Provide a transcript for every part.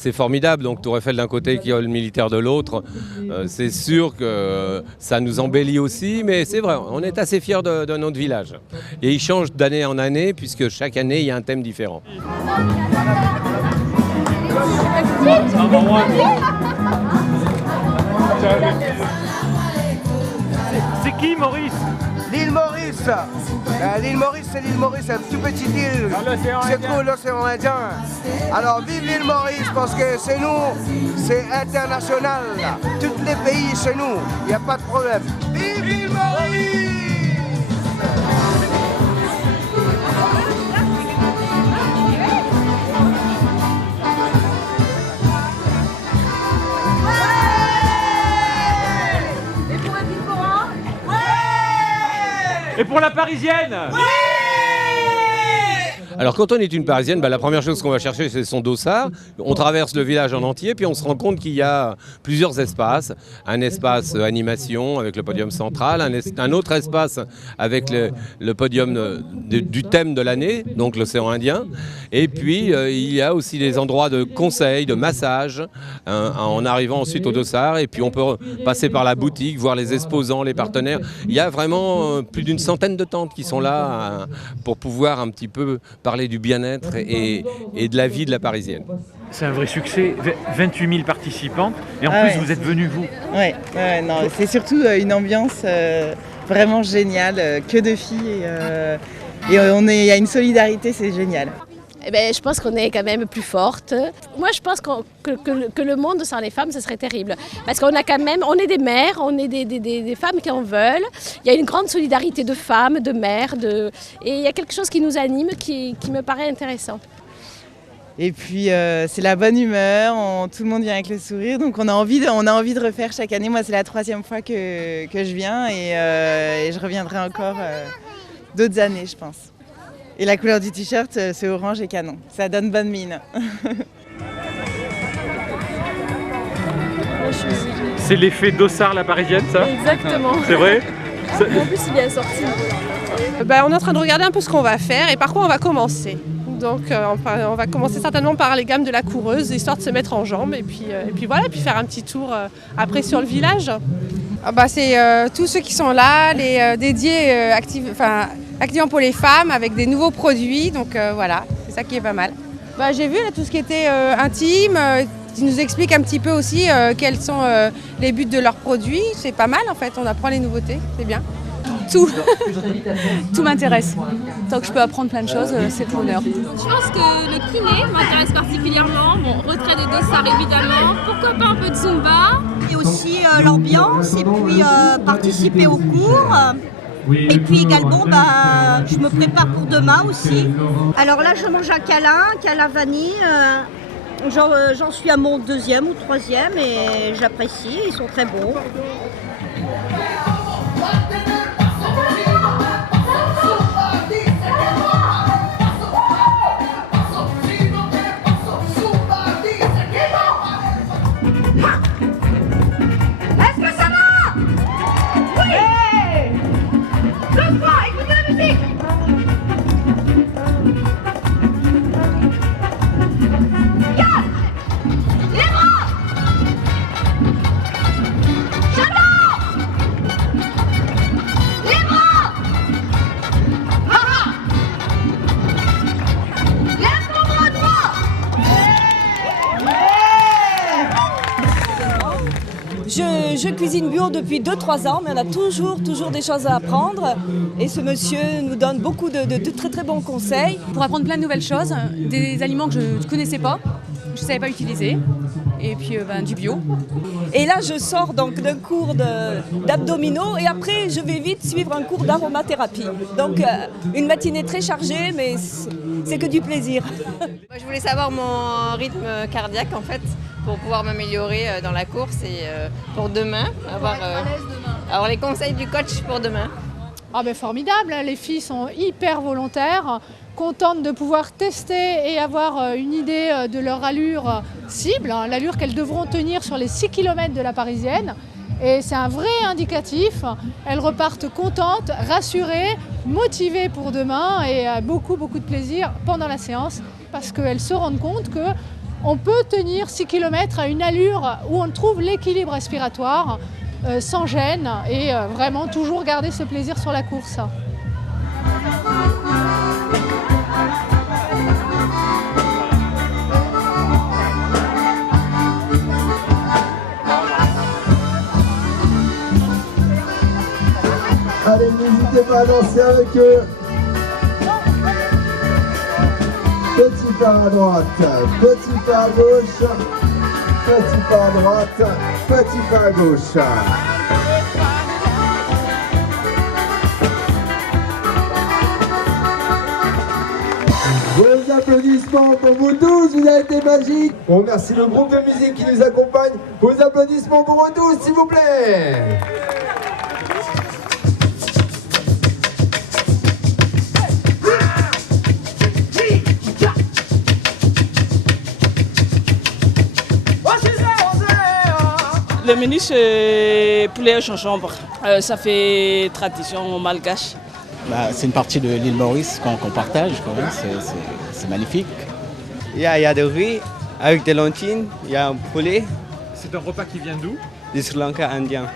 c'est formidable. Donc Tour Eiffel d'un côté, École militaire de l'autre. C'est sûr que ça nous embellit aussi, mais c'est vrai, on est assez fiers de notre village. Et il change d'année en année, puisque chaque année, il y a un thème différent. C'est qui, Maurice? L'île Maurice. L'île Maurice, c'est l'île Maurice, c'est une toute petite île. C'est cool, l'océan Indien. Alors vive l'île Maurice, parce que c'est nous, c'est international. Tous les pays, c'est nous, il n'y a pas de problème. Vive l'île Maurice! Et pour la Parisienne? Alors quand on est une Parisienne, la première chose qu'on va chercher, c'est son dossard. On traverse le village en entier, puis on se rend compte qu'il y a plusieurs espaces. Un espace animation avec le podium central, un autre espace avec le podium du thème de l'année, donc l'océan Indien. Et puis il y a aussi des endroits de conseil, de massage, en arrivant ensuite au dossard. Et puis on peut passer par la boutique, voir les exposants, les partenaires. Il y a vraiment plus d'une centaine de tentes qui sont là pour pouvoir un petit peu parler du bien-être et de la vie de la Parisienne. C'est un vrai succès, 28 000 participantes, et en plus vous êtes venus vous. Ouais, non, c'est surtout une ambiance vraiment géniale, que de filles, et il y a une solidarité, c'est génial. Eh ben, je pense qu'on est quand même plus forte. Moi, je pense que le monde sans les femmes, ce serait terrible. Parce qu'on a quand même, on est des mères, on est des femmes qui en veulent. Il y a une grande solidarité de femmes, de mères, et il y a quelque chose qui nous anime, qui me paraît intéressant. Et puis c'est la bonne humeur, tout le monde vient avec le sourire, donc on a envie de refaire chaque année. Moi, c'est la 3e fois que je viens et je reviendrai encore d'autres années, je pense. Et la couleur du t-shirt, c'est orange et canon. Ça donne bonne mine. C'est l'effet dossard la Parisienne, ça? Exactement. C'est vrai? En plus, il est sorti. On est en train de regarder un peu ce qu'on va faire et par quoi on va commencer. Donc on va commencer certainement par les gammes de la coureuse, histoire de se mettre en jambes et puis voilà, puis faire un petit tour après sur le village. C'est tous ceux qui sont là, les dédiés activement pour les femmes avec des nouveaux produits, donc voilà, c'est ça qui est pas mal. J'ai vu là, tout ce qui était intime, qui nous explique un petit peu aussi quels sont les buts de leurs produits, c'est pas mal en fait, on apprend les nouveautés, c'est bien. Tout. Tout m'intéresse. Tant que je peux apprendre plein de choses, c'est le bonheur. Je pense que le kiné m'intéresse particulièrement. Retrait des dossards évidemment. Pourquoi pas un peu de Zumba. Et aussi l'ambiance et puis participer au cours. Et puis également, je me prépare pour demain aussi. Alors là, je mange un câlin vanille. J'en suis à mon 2e ou 3e et j'apprécie, ils sont très bons. Je cuisine bio depuis 2-3 ans, mais on a toujours des choses à apprendre. Et ce monsieur nous donne beaucoup de très très bons conseils. Pour apprendre plein de nouvelles choses, des aliments que je ne connaissais pas, je ne savais pas utiliser, et puis du bio. Et là, je sors donc d'un cours d'abdominaux et après, je vais vite suivre un cours d'aromathérapie. Donc, une matinée très chargée, mais c'est que du plaisir. Moi, je voulais savoir mon rythme cardiaque, en fait, pour pouvoir m'améliorer dans la course et pour demain, avoir les conseils du coach pour demain. Formidable, les filles sont hyper volontaires, contentes de pouvoir tester et avoir une idée de leur allure cible, l'allure qu'elles devront tenir sur les 6 km de la Parisienne. Et c'est un vrai indicatif, elles repartent contentes, rassurées, motivées pour demain et beaucoup de plaisir pendant la séance parce qu'elles se rendent compte que on peut tenir 6 km à une allure où on trouve l'équilibre respiratoire sans gêne et vraiment toujours garder ce plaisir sur la course. Allez, n'hésitez pas à danser avec eux. Petit pas à droite, petit pas à gauche, petit pas à droite, petit pas à gauche. Vos applaudissements pour vous tous, vous avez été magiques. On remercie le groupe de musique qui nous accompagne. Vos applaudissements pour vous tous, s'il vous plaît. Le menu c'est poulet au gingembre. Ça fait tradition malgache. C'est une partie de l'île Maurice qu'on partage, c'est magnifique. Il y a des riz avec des lentilles, il y a un poulet. C'est un repas qui vient d'où? Du Sri Lanka indien.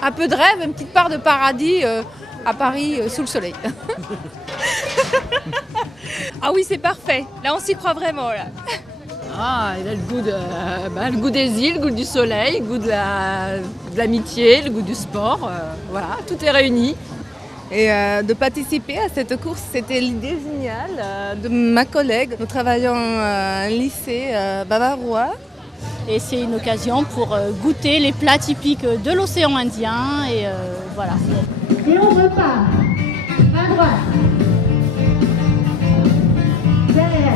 Un peu de rêve, une petite part de paradis à Paris sous le soleil. Ah oui, c'est parfait. Là, on s'y croit vraiment. Là. Ah, il a le goût des îles, le goût du soleil, le goût de l'amitié, le goût du sport. Voilà, tout est réuni. Et de participer à cette course, c'était l'idée géniale de ma collègue. Nous travaillons à un lycée bavarois. Et c'est une occasion pour goûter les plats typiques de l'océan Indien. Et voilà. Et on repart. À droite. Derrière.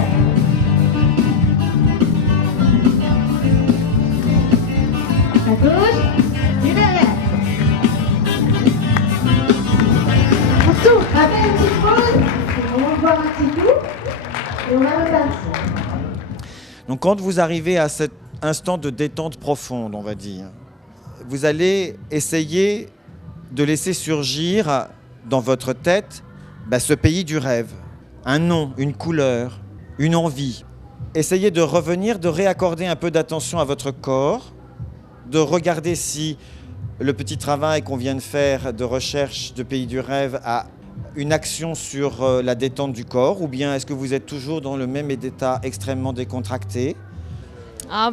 À gauche. Et derrière. On tourne. On fait une petite pause. On va boire un petit coup. Et on va repartir. Donc quand vous arrivez à cet instant de détente profonde, on va dire, vous allez essayer de laisser surgir dans votre tête ce pays du rêve. Un nom, une couleur, une envie. Essayez de revenir, de réaccorder un peu d'attention à votre corps, de regarder si le petit travail qu'on vient de faire de recherche de pays du rêve a une action sur la détente du corps, ou bien est-ce que vous êtes toujours dans le même état extrêmement décontracté?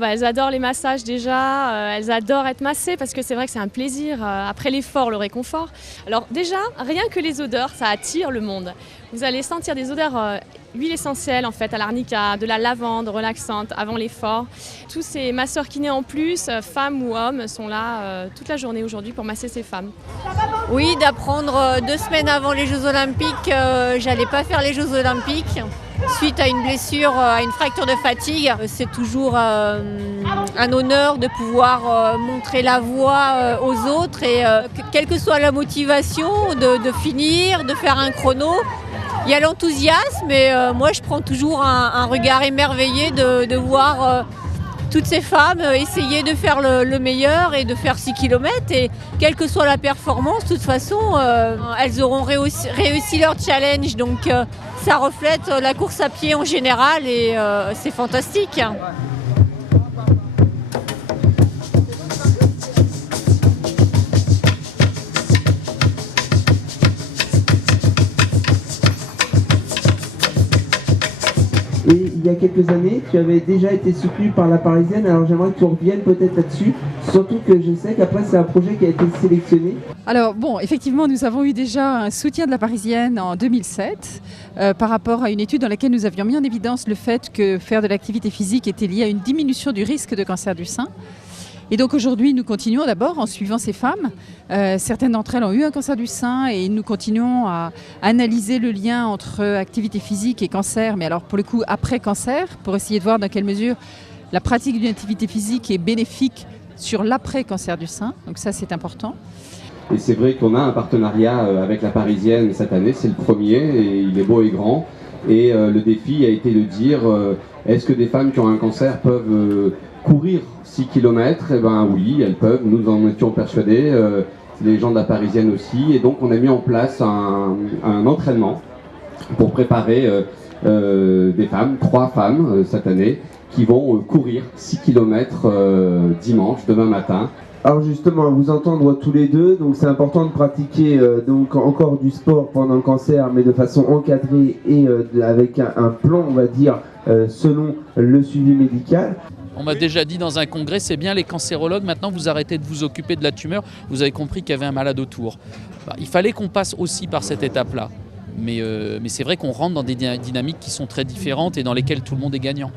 Elles adorent les massages déjà, elles adorent être massées parce que c'est vrai que c'est un plaisir, après l'effort, le réconfort. Alors déjà, rien que les odeurs, ça attire le monde. Vous allez sentir des odeurs huile essentielle en fait, à l'arnica, de la lavande relaxante avant l'effort. Tous ces masseurs kinés en plus, femmes ou hommes, sont là toute la journée aujourd'hui pour masser ces femmes. Oui, d'apprendre 2 semaines avant les Jeux Olympiques, j'allais pas faire les Jeux Olympiques. Suite à une blessure, à une fracture de fatigue, c'est toujours un honneur de pouvoir montrer la voie aux autres et quelle que soit la motivation de finir, de faire un chrono, il y a l'enthousiasme mais moi je prends toujours un regard émerveillé de voir toutes ces femmes essayer de faire le meilleur et de faire 6 km et quelle que soit la performance, de toute façon, elles auront réussi leur challenge. Donc ça reflète la course à pied en général et c'est fantastique. Et il y a quelques années, tu avais déjà été soutenu par la Parisienne, alors j'aimerais que tu reviennes peut-être là-dessus, surtout que je sais qu'après c'est un projet qui a été sélectionné. Alors bon, effectivement, nous avons eu déjà un soutien de la Parisienne en 2007 par rapport à une étude dans laquelle nous avions mis en évidence le fait que faire de l'activité physique était lié à une diminution du risque de cancer du sein. Et donc aujourd'hui, nous continuons d'abord en suivant ces femmes. Certaines d'entre elles ont eu un cancer du sein et nous continuons à analyser le lien entre activité physique et cancer, mais alors pour le coup après cancer, pour essayer de voir dans quelle mesure la pratique d'une activité physique est bénéfique sur l'après-cancer du sein. Donc ça, c'est important. Et c'est vrai qu'on a un partenariat avec la Parisienne cette année, c'est le premier et il est beau et grand. Et le défi a été de dire, est-ce que des femmes qui ont un cancer peuvent courir 6 km? Eh bien oui, elles peuvent, nous en étions persuadés. les gens de la Parisienne aussi. Et donc on a mis en place un entraînement pour préparer des femmes, 3 femmes cette année, qui vont courir 6 km dimanche, demain matin. Alors justement, à vous entendre tous les deux, donc c'est important de pratiquer donc encore du sport pendant le cancer, mais de façon encadrée et avec un plan, on va dire, selon le suivi médical. On m'a déjà dit dans un congrès, c'est bien les cancérologues, maintenant vous arrêtez de vous occuper de la tumeur, vous avez compris qu'il y avait un malade autour. Il fallait qu'on passe aussi par cette étape-là. Mais c'est vrai qu'on rentre dans des dynamiques qui sont très différentes et dans lesquelles tout le monde est gagnant.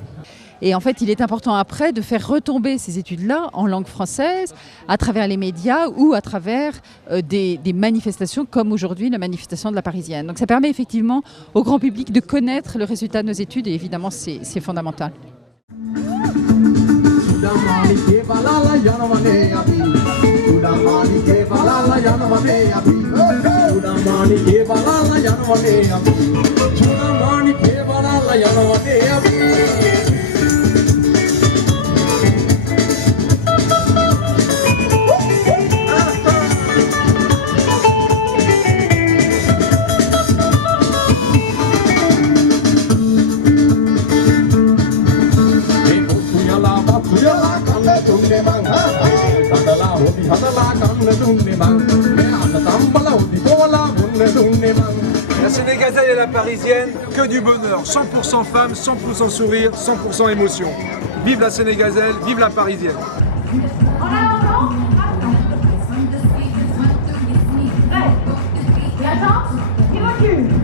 Et en fait, il est important après de faire retomber ces études-là en langue française à travers les médias ou à travers des manifestations comme aujourd'hui la manifestation de la Parisienne. Donc ça permet effectivement au grand public de connaître le résultat de nos études et évidemment c'est fondamental. La Sénégazelle et la Parisienne, que du bonheur, 100% femmes, 100% sourire, 100% émotion. Vive la Sénégazelle, vive la Parisienne. En avant, attends. Et attends, et recule.